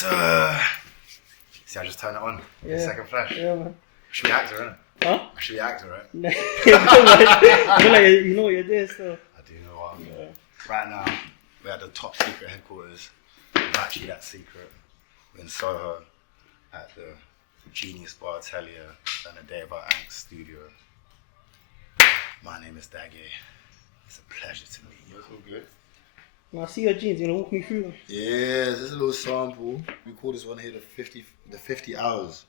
sir. See, I just turned it on. Yeah. The second flash. Yeah, man. I should be actor, innit? Huh? I should be actor, right? I feel like you know what you're doing still. I do know what I'm doing. Right now, we're at the top secret headquarters. We're actually that secret. We're in Soho at the Genius Bar Atelier and the Day of Our Angst studio. My name is Dagye. It's a pleasure to meet you. It's all good. Now, I see your jeans. You gonna walk me through them? Yeah, this is a little sample. We call this one here the 50 hours.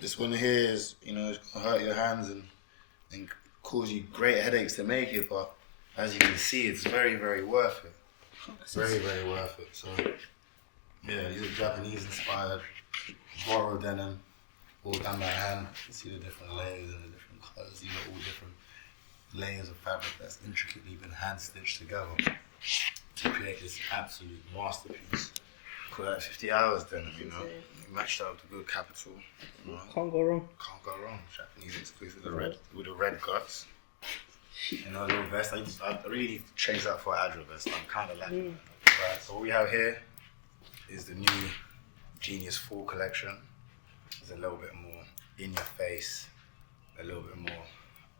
This one here is, it's gonna hurt your hands and cause you great headaches to make it, but as you can see, it's very, very worth it. Very, very worth it. So, yeah, these are Japanese inspired, borrowed denim, all done by hand. You see the different layers and the different colors. These are all different layers of fabric that's intricately been hand stitched together to create this absolute masterpiece. Call that 50 hours denim, matched up with a good capital. Can't go wrong. Can't go wrong. Japanese exclusive with the red guts. A little vest. I really need to change that for an Adra vest. I'm kind of lacking. Right, so what we have here is the new Genius Fall collection. It's a little bit more in your face, a little bit more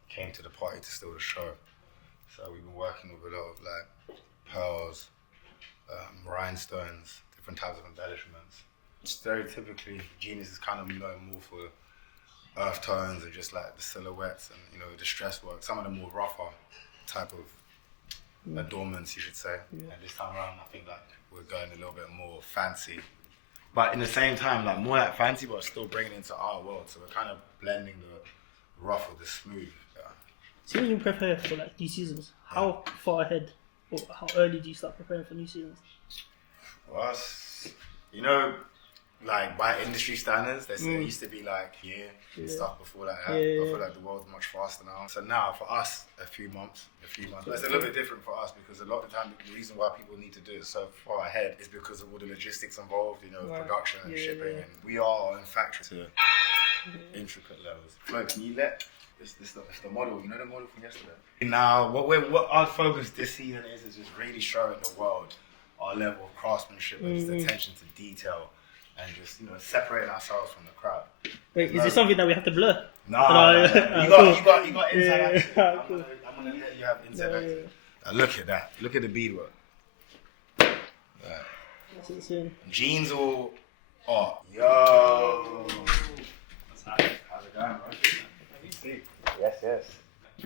came to the party to steal the show. So we've been working with a lot of like pearls, rhinestones, different types of embellishments. Stereotypically, Genius is kind of known more for earth tones and just like the silhouettes and the stress work, some of the more rougher type of adornments, you should say. And this time around, I think like we're going a little bit more fancy, but in the same time, like more like fancy, but still bringing it into our world. So we're kind of blending the rough with the smooth. So when you prepare for like new seasons, how far ahead or how early do you start preparing for new seasons? For us, like by industry standards, they say it used to be like and stuff before that. I feel like the world's much faster now. So now for us, a few months. But it's a little bit different for us because a lot of the time the reason why people need to do it so far ahead is because of all the logistics involved, production and shipping. And we are in factory to intricate levels. Flo, can you let this the model? You know the model from yesterday. Now, what our focus this season is just really showing the world our level of craftsmanship and just attention to detail. And just separating ourselves from the crowd. Wait, is it something that we have to blur? No. You got inside access. I'm gonna let you have inside access. Look at that. Look at the beadwork. That's insane. Jeans all art. Yo. How's it going, bro? Yes.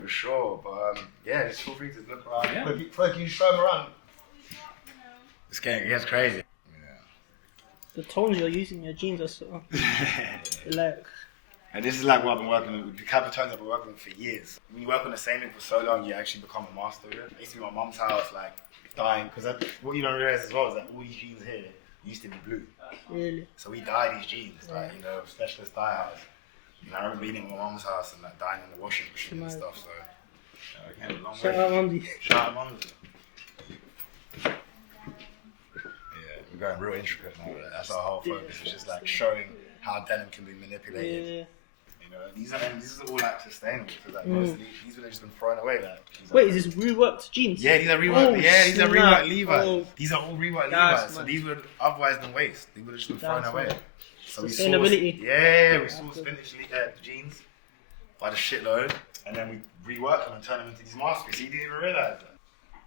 For sure. But just feel free to look around. Yeah. Can you show them around? It gets crazy. The tones you're using in your jeans are so like. And this is like what I've been working with. The type of tones I've been working with for years. When you work on the same thing for so long, you actually become a master of it. I used to be at my mum's house, like dyeing, because what you don't realize as well is that all these jeans here used to be blue. Really? So we dye these jeans, like specialist dye house. I remember being at my mum's house and like dyeing in the washing machine and stuff. So again, a long way. Shout out Mumsy. Shout out Mumsy. We're going real intricate now. That's our whole focus. It's just like showing how denim can be manipulated. These are all like sustainable. So like mostly these would have just been thrown away. Wait, is this reworked jeans? Yeah, these are reworked. These are reworked Levi's. These are all reworked Levi's. So these would otherwise been waste. They would have just been thrown away. So we sustainability. We sourced vintage jeans by the shitload, and then we rework them and turn them into these masterpieces. You didn't even realize that.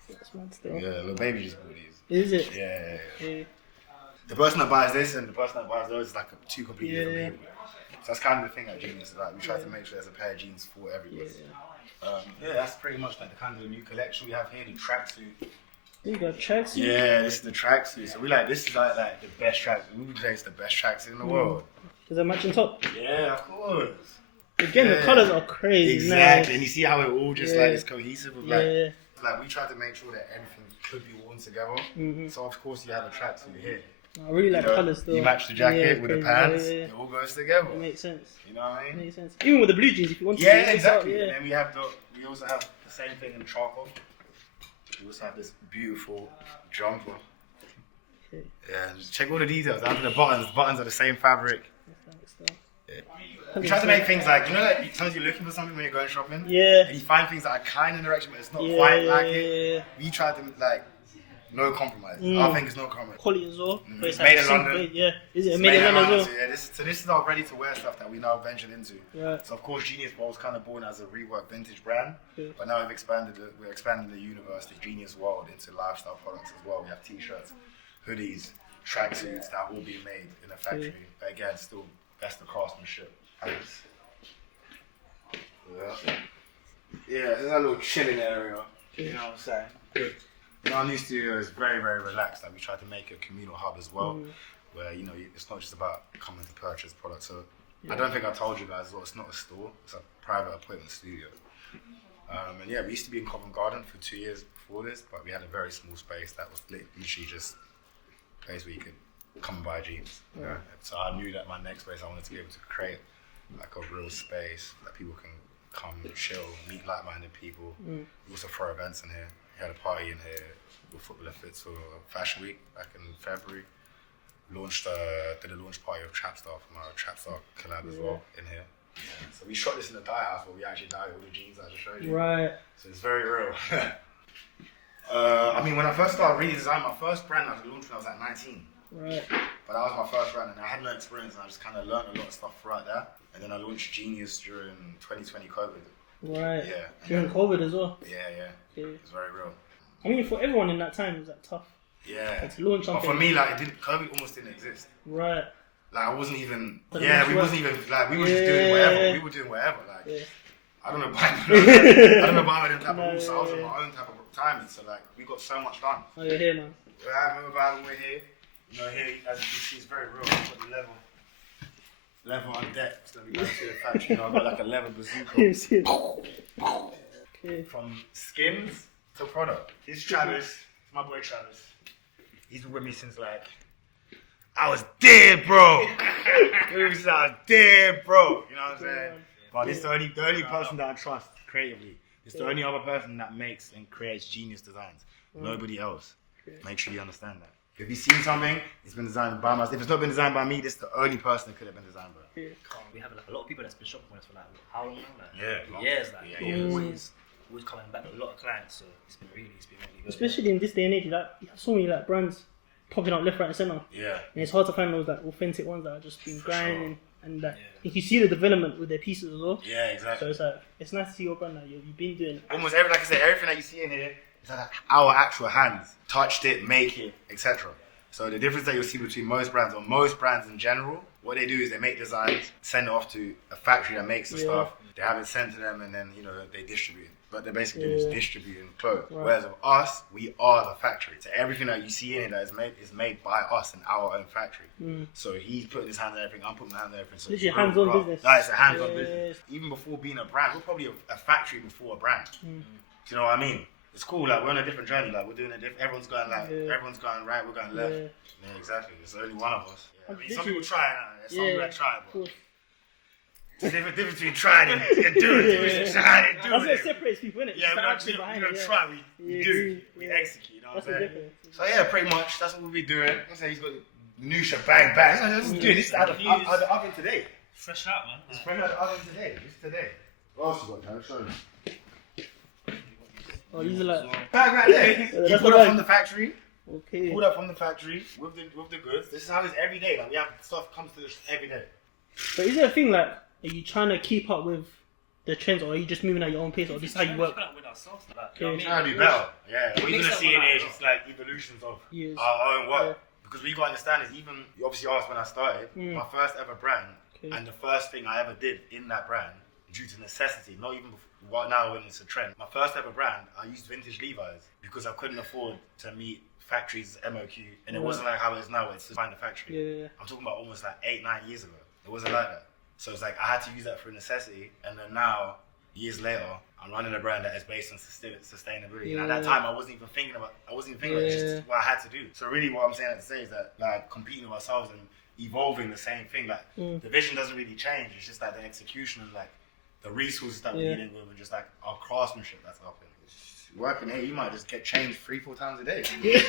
That's mad still. Yeah, little baby just bought these. Is it? Yeah. The person that buys this and the person that buys those is like two completely different people. So that's kind of the thing at Genius. Like we try to make sure there's a pair of jeans for everybody. That's pretty much like the kind of new collection we have here. The tracksuit. You got tracksuit. Yeah, this is the tracksuit. So this is like the best tracksuit. We would say it's the best tracksuit in the world. Is that matching top? Yeah, of course. Again, the colors are crazy. Exactly, nice. And you see how it all just like is cohesive with like we tried to make sure that everything could be worn together. So of course you have a tracksuit here. I really like the colours though. You match the jacket with the pants, it all goes together. It makes sense. You know what I mean? It makes sense. Even with the blue jeans, if you want to. Yeah, exactly. And then we also have the same thing in charcoal. We also have this beautiful jumper. Okay. Yeah, just check all the details. Down to the buttons. The buttons are the same fabric. We try to make things like, sometimes you're looking for something when you're going shopping. Yeah. And you find things that are kind of in the direction, but it's not quite like it. We try to No compromise. I think it's no compromise. Quality as well. But It's made in London. Yeah. Is it made in London as well? Yeah, this is our ready-to-wear stuff that we now ventured into. Right. So of course, Genius Bowl was kind of born as a reworked vintage brand, but now we're expanding the universe, the Genius world, into lifestyle products as well. We have T-shirts, hoodies, tracksuits that will be made in a factory. But again, still best of craftsmanship. Yeah, this is a little chilling area. You know what I'm saying? Good. Our new studio is very, very relaxed. Like we tried to make a communal hub as well, where it's not just about coming to purchase products. So I don't think I told you guys as well. It's not a store; it's a private appointment studio. And yeah, we used to be in Covent Garden for 2 years before this, but we had a very small space that was literally just a place where you could come and buy jeans. Yeah. So I knew that my next place I wanted to be able to create like a real space that people can come and chill, meet like-minded people. We also throw events in here. We had a party in here with Footballer Fits for Fashion Week back in February. Did a launch party of Trapstar from our Trapstar collab as well in here. Yeah. So we shot this in the dye house where we actually dye all the jeans that I just showed you. Right. So it's very real. I mean, when I first started redesigning, my first brand I launched when I was like 19. Right. But that was my first brand, and I had no experience, and I just kind of learned a lot of stuff right there. And then I launched Genius during 2020 COVID. Right. Yeah. During COVID as well. Yeah. Okay. It's very real. I mean, for everyone in that time, it was that tough. Yeah. To launch something. But for me, like, COVID almost didn't exist. Right. Like, I wasn't even. But we wasn't even like we were just doing whatever. We were doing whatever. Like, I don't know why. I don't know why I didn't type of rules. I was on my own type of timing. So like, we got so much done. Oh, you're here, man. I remember when we're here. You know, here as you can see, it's very real. I've got the level on deck. So we go to the factory. You know, I've got like a leather bazooka. Okay. From skins to product. Here's Travis, my boy Travis. He's been with me since like I was dead, bro. I was dead, bro. You know what I'm saying? But this is the only person that I trust creatively. It's the only other person that makes and creates genius designs. Nobody else. Make sure you understand that. If you've seen something, it's been designed by myself. If it's not been designed by me, this is the only person that could have been designed by. We have like a lot of people that's been shopping with us for like how long now? Like, years. Years. Always coming back with a lot of clients, so it's been really good. Especially in this day and age, like you have so many like brands popping up left, right, and centre. Yeah. And it's hard to find those like authentic ones that are just been grinding and that you can see the development with their pieces as well. Yeah, exactly. So it's like it's nice to see your brand that you've been doing. Almost like I said, everything that you see in here is like our actual hands touched it, make it, etc. So the difference that you'll see between most brands or most brands in general, what they do is they make designs, send it off to a factory that makes the stuff. They have it sent to them, and then they distribute it. But they're basically doing is distributing clothes. Right. Whereas of us, we are the factory. So everything that you see in it that is made by us in our own factory. So he's putting his hands on everything. I'm putting my hands on everything. So it's your hands-on business. No, it's a hands-on business. Even before being a brand, we're probably a factory before a brand. Do you know what I mean? It's cool. Like we're on a different journey. Like we're doing a different. Everyone's going everyone's going right. We're going left. Yeah, exactly. There's only one of us. Yeah. I mean, some people try it. Some people that try it. But there's a difference between trying and doing it. Trying and doing it. That's what separates people, isn't it? Yeah, we don't try. We do. We execute. You know what I'm saying? So yeah, pretty much that's what we'll be doing. Let's say he's got the new shebang bang. Let's do this out of the oven today. Fresh out, man. It's fresh out the oven today. Just today. What else you got, Karen? Show me. Oh, these are like bag right there. You pulled up from the factory. Okay. Pulled up from the factory with the goods. This is how it's every day. Like we have stuff comes to us every day. But is there a thing like, are you trying to keep up with the trends, or are you just moving at your own pace, or this is how you work? With ourselves, trying to do better. Yeah. What you're gonna see in here is just like evolutions of our own work. Because what you gotta understand is even you obviously asked when I started, my first ever brand, and the first thing I ever did in that brand, due to necessity, not even before. Right now when it's a trend. My first ever brand, I used vintage Levi's because I couldn't afford to meet factories MOQ, and it wasn't like how it is now. It's to find a factory. I'm talking about almost like 8-9 years ago. It wasn't like that. So it's like I had to use that for necessity, and then now years later, I'm running a brand that is based on sustainability. And at that time, I wasn't even thinking about. It's just what I had to do. So really, what I'm saying to say is that like competing with ourselves and evolving the same thing. Like the vision doesn't really change. It's just like the execution and like the resources that we're dealing with, and just like our craftsmanship that's up in. Working here, you might just get changed 3-4 times a day. Big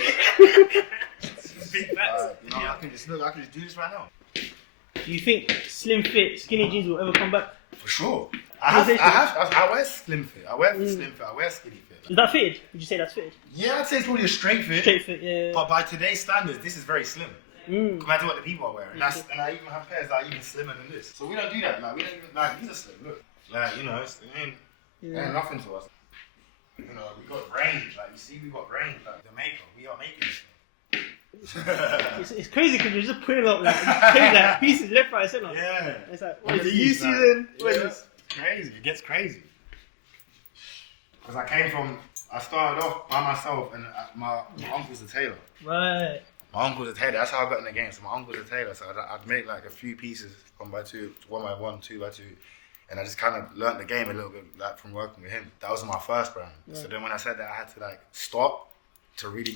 facts. I can just do this right now. Do you think slim fit, skinny jeans will ever come back? For sure. I wear slim fit. I wear slim fit. I wear skinny fit. Is that fitted? Would you say that's fitted? Yeah, I'd say it's probably a straight fit. Straight fit, yeah. But by today's standards, this is very slim. Compared to what the people are wearing. And I even have pairs that are even slimmer than this. So we don't do that. Like, we don't even, like, these are slim. Look. Like, you know, it ain't nothing to us. You know, we got range. Like, you see, we got range. Like, the makeup, we are making this. It's crazy because you're just putting up like pieces left, right, center. Yeah. It's like, what is it, you season? Yeah, it's crazy. It gets crazy. Because I started off by myself and my uncle's a tailor. Right. My uncle's a tailor. That's how I got in the game. So my uncle's a tailor. So I'd make like a few pieces 1 by 2, 1 by 1, 2 by 2. And I just kind of learnt the game a little bit like from working with him. That was my first brand. Right. So then when I said that I had to like stop to really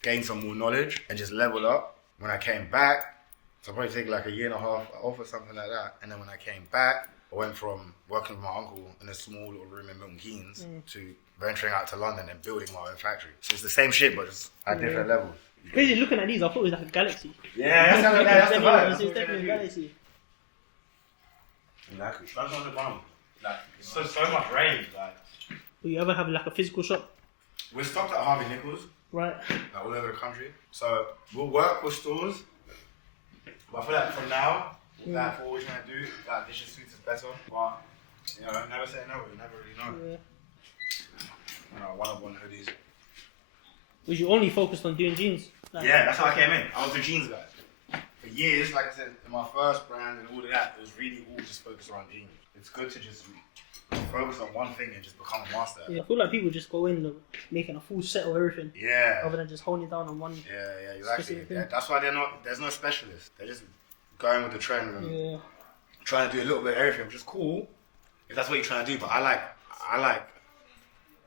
gain some more knowledge and just level up. When I came back, so I probably take like a year and a half off or something like that. And then when I came back, I went from working with my uncle in a small little room in Milton Keynes to venturing out to London and building my own factory. So it's the same shit, but just at different levels. Crazy looking at these, I thought it was like a galaxy. Yeah, that's the vibe. It's definitely a galaxy. Exactly. That's on the ground. Like, so much range. Like, will you ever have like a physical shop? We're stocked at Harvey Nichols. Right. Like, all over the country. So we'll work with stores. But I feel like from now, like, what we're trying to do, like, this just suits us better. But, you know, never say no. You never really know. Yeah. You know, one-on-one hoodies. Was you only focused on doing jeans? Like, yeah, that's how I came in. I was a jeans guy. For years, like I said, in my first brand and all of that, it was really all just focused around jeans. It's good to just focus on one thing and just become a master. Yeah, I feel like people just go in making a full set of everything. Yeah. Rather than just honing it down on one. Yeah, exactly. Yeah, that's why there's no specialists. They're just going with the trend and trying to do a little bit of everything, which is cool if that's what you're trying to do. But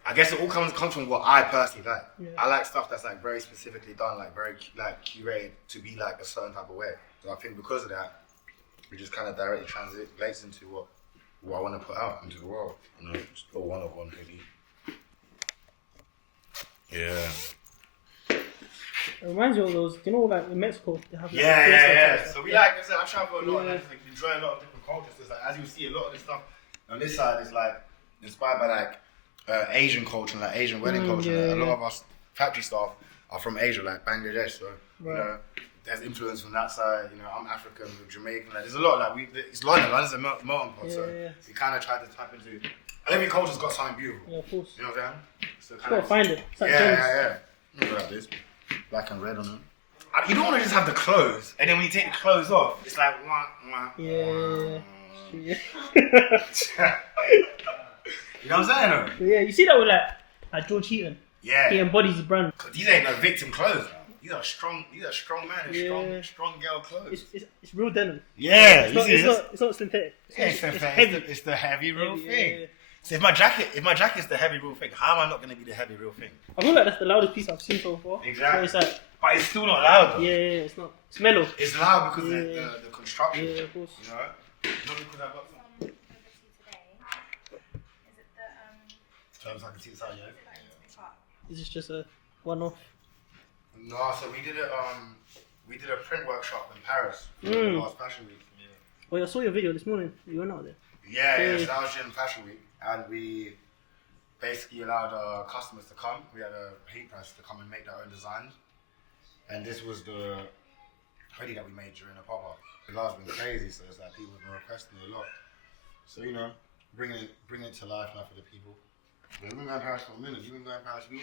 I guess it all comes from what I personally like. Yeah. I like stuff that's like very specifically done, like very like curated to be like a certain type of way. So I think because of that, it just kind of directly translates into what I want to put out into the world. You know, just a one-of-one hoodie. Yeah. It reminds you of those, you know, like in Mexico, they have like yeah. So we like, I travel a lot and I just like, enjoy a lot of different cultures. So it's like, as you see, a lot of this stuff on this side is like inspired by like Asian culture, like Asian wedding culture. A lot of our factory staff are from Asia, like Bangladesh. So you know, there's influence from that side. You know, I'm African, Jamaican. Like, there's a lot. Like it's London. London's a melting pot. So we kind of tried to tap into. Every culture's got something beautiful. Yeah, of course. You know what I'm saying? So you gotta find it. It's like yeah. Look at this, black and red on them. You don't want to just have the clothes, and then when you take the clothes off, it's like Yeah. You know what I'm saying? Yeah, you see that with like George Heaton. Yeah. He embodies the brand. Cause these ain't no victim clothes. These are strong man and strong girl clothes. It's real denim. Yeah. It's not synthetic. It's heavy. It's the heavy real thing. Yeah. So if my jacket's the heavy real thing, how am I not going to be the heavy real thing? I feel like that's the loudest piece I've seen so far. Exactly. So it's like, but it's still not loud though. Yeah, it's not. It's mellow. It's loud because of the construction. Yeah, of course. You know? Not because I've got some. So I can see the side, Is this just a one-off? No, so we did a print workshop in Paris for the last Fashion Week. Yeah. Well, I saw your video this morning. You went out there. Yeah. So that was during Fashion Week, and we basically allowed customers to come. We had a heat press to come and make their own designs, and this was the hoodie that we made during the pop-up. The last been crazy, so it's like people have been requesting it a lot. So you know, bring it to life now for the people. We've been going to Paris for a minute. We've been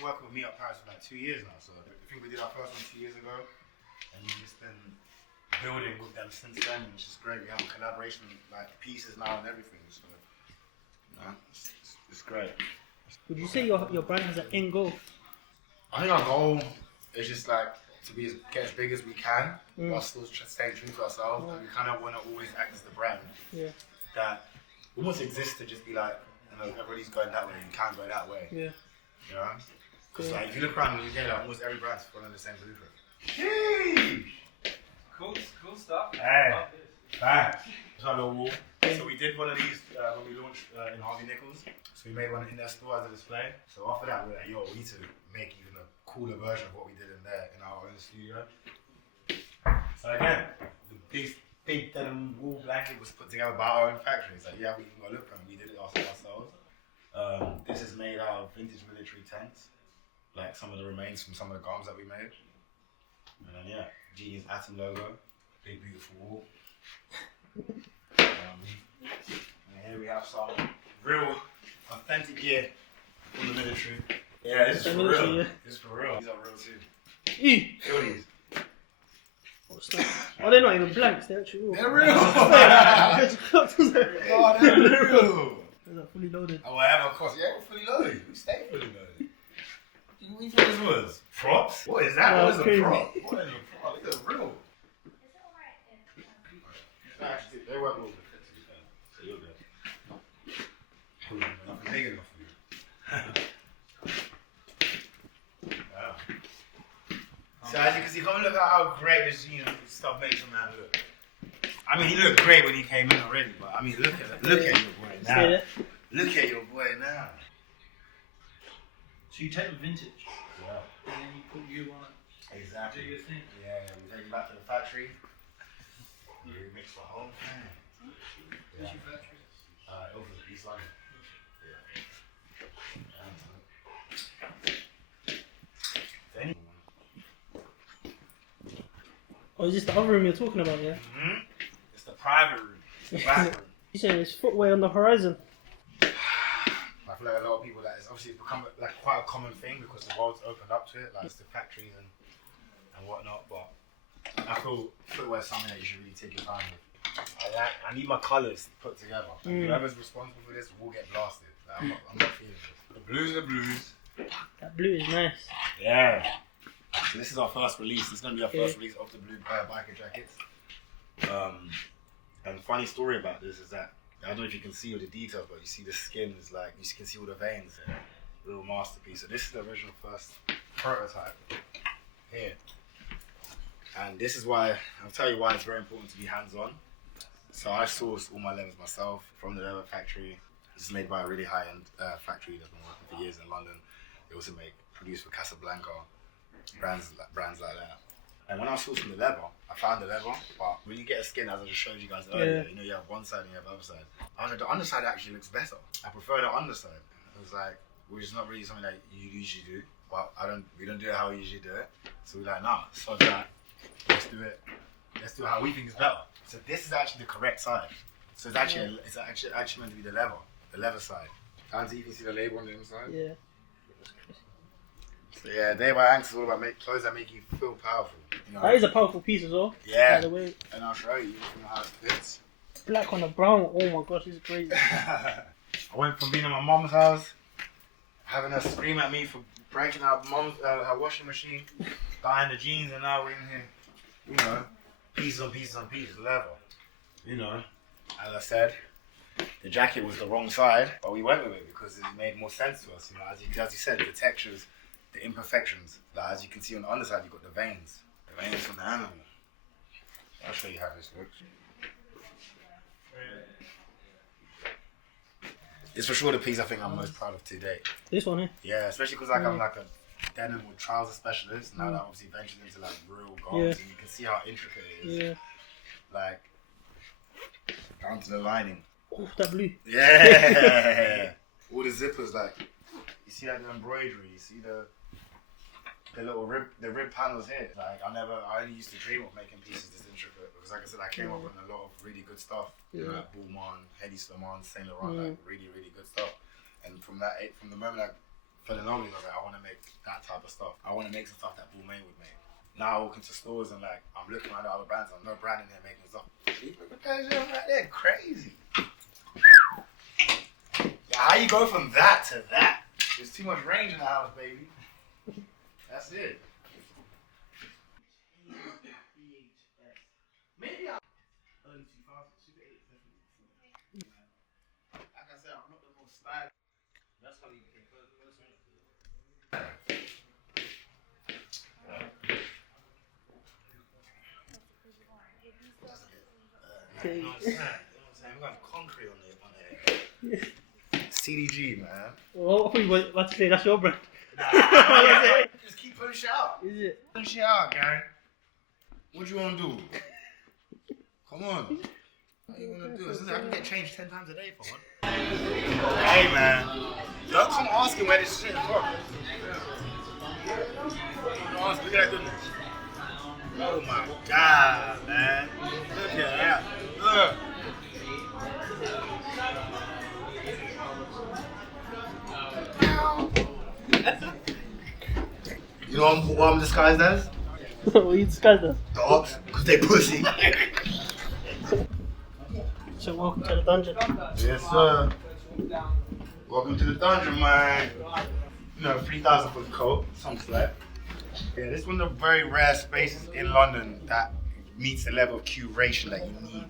working with Me Up Paris for like 2 years now. So I think we did our first one 2 years ago, and we've just been building with them since then, which is great. We have a collaboration like pieces now and everything. So you know, it's great. Would you say your brand has an end goal? I think our goal is just like to get as big as we can, while still staying true to ourselves. And we kind of want to always act as the brand that almost exists to just be like. Everybody's going that way, you can't go that way. Yeah. You know? Because like, if you look around the UK, like, almost every brand's following the same blueprint. Sheesh! Cool stuff. Hey, thanks. So we did one of these when we launched in Harvey Nichols. So we made one in their store as a display. So after that, we're like, yo, we need to make even a cooler version of what we did in there in our own studio. So again, the big denim wool blanket was put together by our own factory. It's like, yeah, we got a look and we did it ourselves. This is made out of vintage military tents, like some of the remains from some of the garments that we made. And then yeah, G's Atom logo, big beautiful wool. And here we have some real authentic gear from the military. Yeah, this is for real. Yeah. This is for real. These are real too. Feel these. What's that? Oh, they're not even blanks, they're actually real. They're real! Oh, they're real! They're fully loaded. Oh, whatever, of course. Yeah, we're fully loaded. We stay fully loaded. What do you think this was? Props? What is that? What is a prop? What is a prop? These are real. Actually, they weren't real good, to be fair. So you're good. Nothing big enough for you. So as you can see, come and look at how great this stuff makes him man look. I mean, he looked great when he came in already, but I mean, look at your boy now. Look at your boy now. So you take the vintage, yeah, and then you put you on. Exactly. Do your thing. Yeah, we take it back to the factory. We mix the whole thing. Where's your factory? Over East London. Yeah. Oh, is this the other room you're talking about, yeah? Mm-hmm. It's the private room. It's the back room. You saying there's footwear on the horizon? I feel like a lot of people, it's obviously become like quite a common thing because the world's opened up to it, like it's the factories and whatnot. But I feel footwear is something that you should really take your time with. I need my colours put together. Whoever's responsible for this will get blasted. Like, I'm not feeling this. The blues are blues. That blue is nice. Yeah. So this is our first release. This is going to be our first release of the blue biker jackets. And funny story about this is that, I don't know if you can see all the details, but you see the skin is like, you can see all the veins there. Real masterpiece. So this is the original first prototype here. And this is why, I'll tell you why it's very important to be hands-on. So I sourced all my leathers myself from the leather factory. This is made by a really high-end factory that's been working for years in London. They also produce for Casablanca, brands like that. And when I was sourcing the leather, I found the leather, but when you get a skin, as I just showed you guys earlier, you know, you have one side and you have the other side. I was like, the underside actually looks better. I prefer the underside. It was like, which is not really something that you usually do, but we don't do it how we usually do it. So we're like, nah, so that, let's do it how we think is better. So this is actually the correct side. So it's actually meant to be the leather side. And you can see the label on the inside. Yeah. So yeah, Day by Hanks is all about clothes that make you feel powerful. You know? That is a powerful piece as well. Yeah. By the way. And I'll show you how it fits. Black on the brown. Oh my gosh, this is crazy. I went from being in my mom's house, having her scream at me for breaking her her washing machine, buying the jeans, and now we're in here, you know, pieces on pieces on pieces, leather. You know, as I said, the jacket was the wrong side, but we went with it because it made more sense to us. You know, as you said, the textures, the imperfections. Like, as you can see on the underside, you've got the veins from the animal. I'll show you how this looks. It's for sure the piece I think I'm most proud of to date. This one here? Yeah, especially because I'm like a denim with trouser specialist. Now that obviously ventured into like real garments, and you can see how intricate it is. Yeah. Like, down to the lining. Oh, that blue. Yeah. All the zippers, like, you see like the embroidery, you see the little rib panels here. Like, I only used to dream of making pieces this intricate because, like I said, I came up with a lot of really good stuff. You know, like Balmain, Hedi Slimane, Saint Laurent, like really, really good stuff. And from the moment I fell in love with it, I was like, I want to make that type of stuff. I want to make some stuff that Balmain would make. Now I walk into stores and like, I'm looking at the other brands, I'm no brand in there making stuff. These pairs right there, crazy. Yeah, how you go from that to that? There's too much range in the house, baby. That's it. Maybe early 2000s, Super 8, definitely. Like I said, I'm not the most stylish. That's how you get first. Okay. You know what I'm saying? We got concrete on it. CDG, man. Well, I thought you were about to say that's your brand. Nah, just keep putting shit out. Is it? Putting shit out, Gary. What you want to do? Come on. What you wanna do? I can get changed 10 times a day for one. Hey man, don't come asking where this shit is from. Look at that goodness. Oh my god, man. Look at that. Look. You know what I'm disguised as? What are you disguised as? Dogs, because they pussy. So welcome to the dungeon. Yes, sir. Welcome to the dungeon, man. 3,000 for the coat, some slack. Yeah, this is one of the very rare spaces in London that meets the level of curation that you need.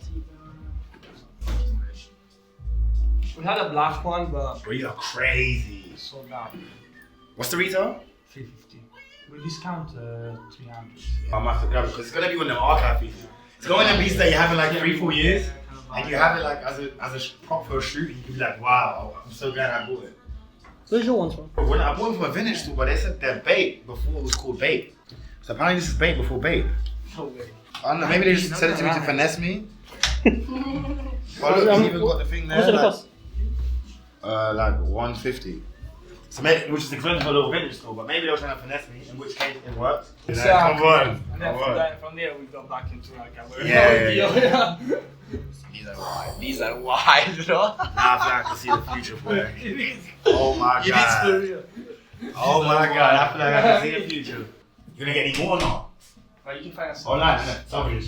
We had a black one, but Bro, you are crazy. sold out. What's the retail? 350. We discount 300. I must have grabbed it because it's gonna be one of them archive pieces. It's going to be pieces that you have in like 3-4 years, and you have it like as a prop for a shoot, and you can be like, wow, I'm so glad I bought it. Where's your ones from? When I bought them from a vintage store, but they said they're bait before it was called bait. So apparently this is bait before bait. No way. I don't know, maybe they just said it to me to finesse me. But look, it's even got the thing there. What's it cost? Like 150. So maybe, which is expensive for a little vintage store, but maybe they were trying to finesse me, in which case it worked. So, Come on. And then from there we got back into like a Yeah. These are wide, you know? Now I feel like I can see the future for it. Oh my It is god. for real. Oh my god, I feel like I can see the future. You gonna get any more or not? But you can find some. Online, innit? Sorry.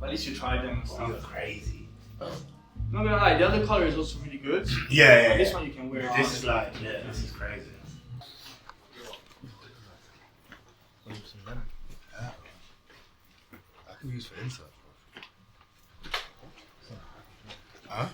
But at least you tried them and You stuff. are crazy. Not gonna lie, the other color is also really good. Yeah. But this one you can wear. This is like, this is crazy. I can use for insert. Huh?